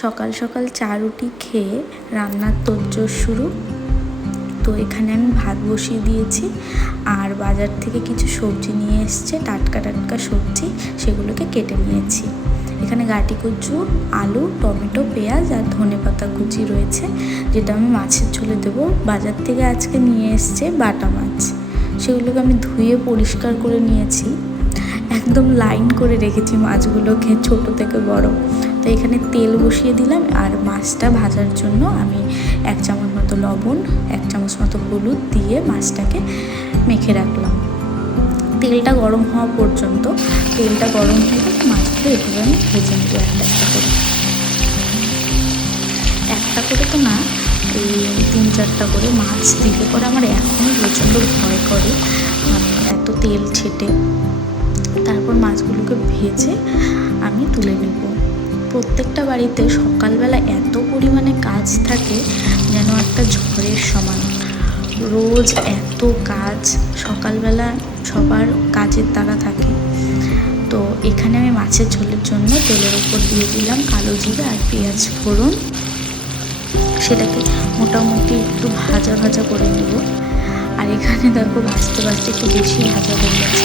সকাল সকাল চা রুটি খেয়ে রান্নার তোড়জোড় শুরু। তো এখানে আমি ভাত বসিয়ে দিয়েছি আর বাজার থেকে কিছু সবজি নিয়ে এসছে, টাটকা টাটকা সবজি, সেগুলোকে কেটে নিয়েছি। এখানে গাটি কচু, আলু, টমেটো, পেঁয়াজ আর ধনেপাতা কুচি রয়েছে, যেটা আমি মাছের ঝোলে দেবো। বাজার থেকে আজকে নিয়ে এসছে বাটা মাছ, সেগুলোকে আমি ধুয়ে পরিষ্কার করে নিয়েছি। একদম লাইন করে রেখেছি মাছগুলোকে, ছোট থেকে বড়। তো এখানে তেল বসিয়ে দিলাম আর মাছটা ভাজার জন্য আমি 1 চামচ মতো লবণ, 1 চামচ মতো হলুদ দিয়ে মাছটাকে মেখে রাখলাম। তেলটা গরম হওয়া পর্যন্ত, তেলটা গরম হয়ে গেলে মাছগুলো এভাবে আমি ভেজে নেবো একটা করে তো না, এই 3-4টা করে মাছ দিলে পরে আমার এখনও প্রচণ্ড ভয় করে, মানে এত তেল ছেটে। তারপর মাছগুলোকে ভেজে আমি তুলে নেব। প্রত্যেকটা বাড়িতে সকালবেলা এত পরিমাণে কাজ থাকে যেন একটা ঝড়ের সমান। রোজ এত কাজ, সকালবেলা সবার কাজের তাড়া থাকে। তো এখানে আমি মাছের ঝোলের জন্য তেলের উপর দিয়ে দিলাম কালো জিরা আর পেঁয়াজ ফোড়ন। সেটাকে মোটামুটি একটু ভাজা ভাজা করে নেব। আর এখানে দেখো ভাজতে ভাজতে একটু বেশি ভাজা হয়ে গেছে।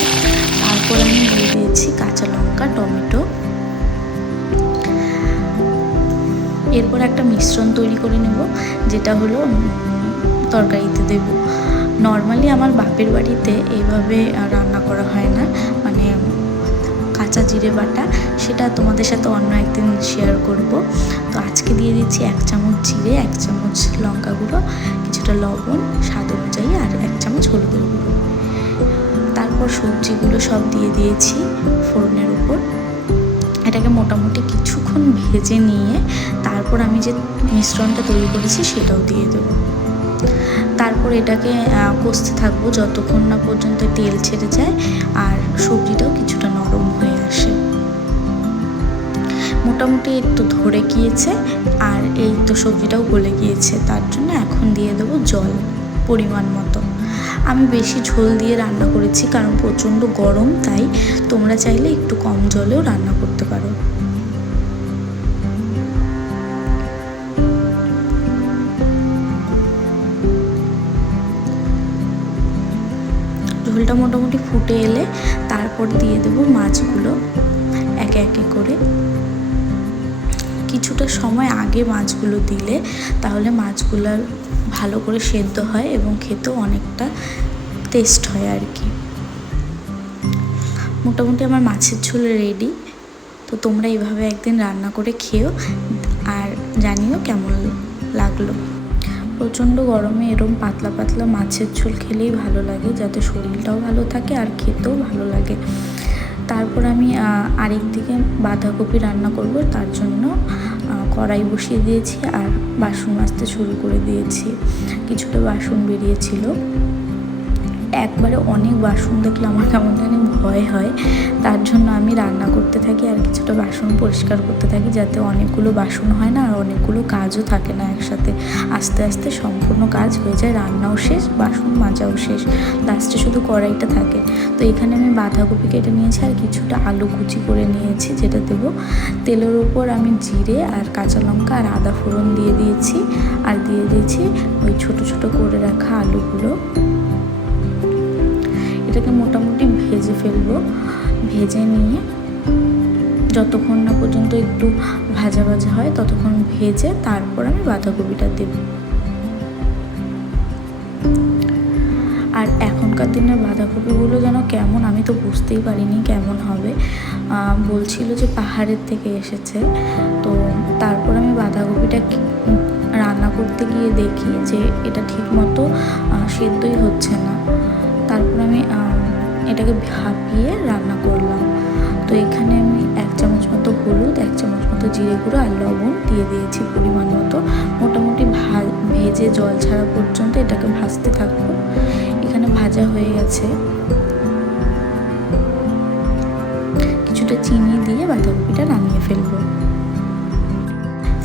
তারপর আমি দিয়ে দিয়েছি কাঁচা লঙ্কা, টমেটো। এরপর একটা মিশ্রণ তৈরি করে নেব, যেটা হলো তরকারিতে দেব। নর্মালি আমার বাপের বাড়িতে এইভাবে রান্না করা হয় না, মানে কাঁচা জিরে বাটা, সেটা তোমাদের সাথে অন্য একদিন শেয়ার করব। তো আজকে দিয়ে দিচ্ছি 1 চামচ জিরে, 1 চামচ লঙ্কা গুঁড়ো, কিছুটা লবণ স্বাদ অনুযায়ী আর 1 চামচ হলুদের গুঁড়ো। তারপর সবজিগুলো সব দিয়ে দিয়েছি ফোড়নের উপর। এটাকে মোটামুটি কিছুক্ষণ ভেজে নিয়ে তারপর আমি যে মিশ্রণটা তৈরি করেছি সেটাও দিয়ে দেবো। তারপর এটাকে কষতে থাকবো যতক্ষণ না পর্যন্ত তেল ছেড়ে যায় আর সবজিটাও কিছুটা নরম হয়ে আসে। মোটামুটি একটু ধরে গিয়েছে আর এই তো সবজিটাও গলে গিয়েছে। তার জন্য এখন দিয়ে দেবো জল পরিমাণ মতো। আমি বেশি ঝোল দিয়ে রান্না করেছি কারণ প্রচণ্ড গরম, তাই তোমরা চাইলে একটু কম জলেও রান্না করতে পারো। ঝোলটা মোটামুটি ফুটে এলে তারপর দিয়ে দেবো মাছগুলো একে একে করে। কিছুটা সময় আগে মাছগুলো দিলে তাহলে মাছগুলো ভালো করে সেদ্ধ হয় এবং খেতেও অনেকটা টেস্ট হয় আর কি। মোটামুটি আমার মাছের ঝোল রেডি। তো তোমরা এইভাবে একদিন রান্না করে খেও আর জানিও কেমন লাগলো। প্রচণ্ড গরমে এরকম পাতলা পাতলা মাছের ঝোল খেলেই ভালো লাগে, যাতে শরীরটাও ভালো থাকে আর খেতেও ভালো লাগে। তারপর আমি আরেক দিকে বাঁধাকপি রান্না করব, তার জন্য কড়াই বসিয়ে দিয়েছি আর বাসন মাজতে শুরু করে দিয়েছি। কিছুটা বাসন বেরিয়েছিল, একবারে অনেক বাসন দেখলে আমার কেমন জানি ভয় হয়। তার জন্য আমি রান্না করতে থাকি আর কিছুটা বাসন পরিষ্কার করতে থাকি, যাতে অনেকগুলো বাসন হয় না আর অনেকগুলো কাজও থাকে না একসাথে। আস্তে আস্তে সম্পূর্ণ কাজ হয়ে যায়, রান্নাও শেষ, বাসন মাজাও শেষ, লাস্টে শুধু কড়াইটা থাকে। তো এখানে আমি বাঁধাকপি কেটে নিয়েছি আর কিছুটা আলু কুচি করে নিয়েছি, যেটা দেবো। তেলের উপর আমি জিরে আর কাঁচা লঙ্কা আর আদা ফোড়ন দিয়ে দিয়েছি আর দিয়ে দিয়েছি ওই ছোট ছোট করে রাখা আলুগুলো। এটাকে মোটামুটি ভেজে ফেলবো। ভেজে নিয়ে যতক্ষণ না পর্যন্ত একটু ভাজা ভাজা হয় ততক্ষণ ভেজে তারপর আমি বাঁধাকপিটা দেব। আর এখনকার দিনের বাঁধাকপিগুলো যেন কেমন, আমি তো বুঝতেই পারিনি কেমন হবে। বলছিল যে পাহাড়ের থেকে এসেছে। তো তারপর আমি বাঁধাকপিটা রান্না করতে গিয়ে দেখি যে এটা ঠিক মতো সেদ্ধই হচ্ছে না। তারপর আমি এটাকে ভাপিয়ে রান্না করলাম। তো এখানে আমি 1 চামচ মতো হলুদ, 1 চামচ মতো জিরে গুঁড়ো আর লবণ দিয়ে দিয়েছি পরিমাণ মতো। মোটামুটি ভেজে জল ছাড়া পর্যন্ত এটাকে ভাজতে থাকবো। এখানে ভাজা হয়ে গেছে। কিছুটা চিনি দিয়ে বাঁধাকপিটা নামিয়ে ফেলবো।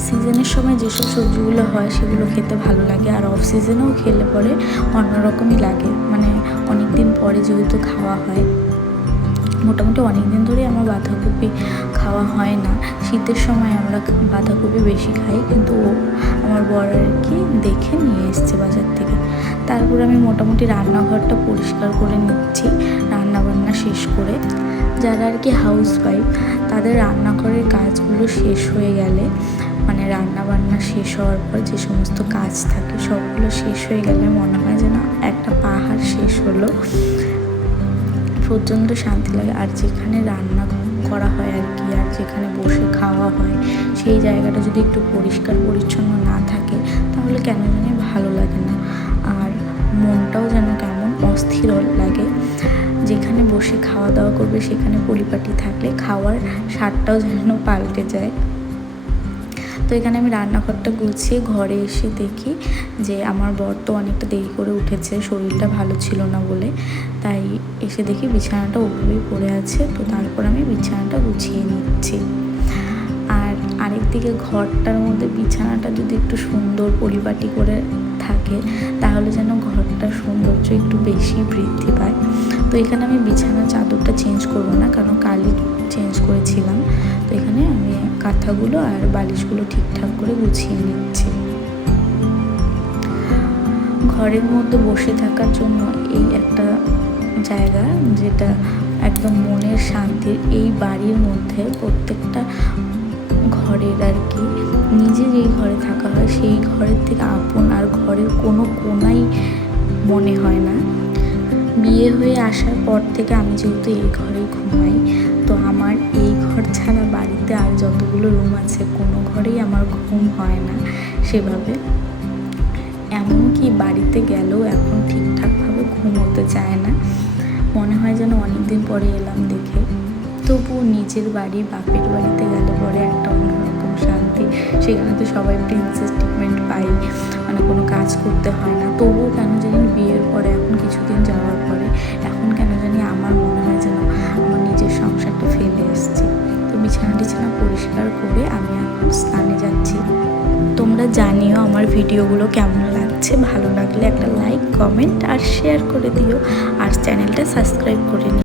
সিজনের সময় যেসব সবজিগুলো হয় সেগুলো খেতে ভালো লাগে, আর অফ সিজনেও খেলে পরে অন্যরকমই লাগে, মানে অনেক দিন পরে যেহেতু খাওয়া হয়। মোটামুটি অনেক দিন ধরেই আমার বাঁধাকপি খাওয়া খাওয়া হয় না। শীতের সময় আমরা বাঁধাকপি বেশি খাই, কিন্তু ও আমার বর আর কি দেখে নিয়ে এসছে বাজার থেকে। তারপর আমি মোটামুটি রান্নাঘরটা পরিষ্কার করে নিচ্ছি রান্নাবান্না শেষ করে। যারা আর কি হাউসওয়াইফ তাদের রান্নাঘরের কাজগুলো শেষ হয়ে গেলে, মানে রান্নাবান্না শেষ হওয়ার পর যে সমস্ত কাজ থাকে সবগুলো শেষ হয়ে গেলে মনে হয় যেন একটা পাহাড় শেষ হলো, প্রচণ্ড শান্তি লাগে। আর যেখানে রান্না করা হয় আর কি, আর যেখানে বসে খাওয়া হয় সেই জায়গাটা যদি একটু পরিষ্কার পরিচ্ছন্ন না থাকে তাহলে কেন জানি ভালো লাগে না, আর মনটাও যেন কেমন অস্থির লাগে। যেখানে বসে খাওয়া দাওয়া করবে সেখানে পরিপাটি থাকলে খাওয়ার স্বাদটাও যেন পাল্টে যায়। তো এখানে আমি রান্নাঘরটা গুছিয়ে ঘরে এসে দেখি যে আমার বর তো অনেকটা দেরি করে উঠেছে, শরীরটা ভালো ছিল না বলে, তাই এসে দেখি বিছানাটা ওভাবেই পড়ে আছে। তো তারপর আমি বিছানাটা গুছিয়ে নিচ্ছি। আর আরেকদিকে ঘরটার মধ্যে বিছানাটা যদি একটু সুন্দর পরিপাটি করে থাকে তাহলে যেন ঘরটার সৌন্দর্য একটু বেশি বৃদ্ধি পায়। তো এখানে আমি বিছানা চাদরটা চেঞ্জ করবো না, কারণ কালই চেঞ্জ করেছিলাম। তো এখানে আমি কাঁথাগুলো আর বালিশগুলো ঠিকঠাক করে গুছিয়ে নিচ্ছি। ঘরের মধ্যে বসে থাকার জন্য এই একটা জায়গা যেটা একদম মনের শান্তির। এই বাড়ির মধ্যে প্রত্যেকটা ঘরের আর কি নিজে যেই ঘরে থাকা হয় সেই ঘরের থেকে আপন আর ঘরের কোনো কোনাই মনে হয় না। বিয়ে হয়ে আসার পর থেকে আমি যেহেতু এই ঘরেই ঘুমাই, তো আমার এই ঘর ছাড়া বাড়িতে আর যতগুলো রুম আছে কোনো ঘরেই আমার ঘুম হয় না সেভাবে। এমনকি বাড়িতে গেলেও এখন ঠিকঠাকভাবে ঘুমোতে চায় না, মনে হয় যেন অনেক দিন পরে এলাম দেখে। তবুও নিজের বাড়ি বাপের বাড়িতে গেলে পরে একটা অন্যরকম শান্তি। সেখানে তো সবাই প্রিন্সেস ট্রিটমেন্ট পাই, মানে কোনো কাজ করতে হয় না। তবুও কেন জানি বিয়ের পরে এখন কিছুদিন যাওয়ার পরে এখন কেন জানি আমার মনে হয় যেন আমার নিজের সংসারটা ফেলে এসেছি। তো বিছানা টিছানা পরিষ্কার করে আমি এখন স্নানে যাচ্ছি। তোমরা জানিও আমার ভিডিওগুলো কেমন লাগছে, ভালো লাগলে একটা লাইক, কমেন্ট আর শেয়ার করে দিও, আর চ্যানেলটা সাবস্ক্রাইব করে নিও।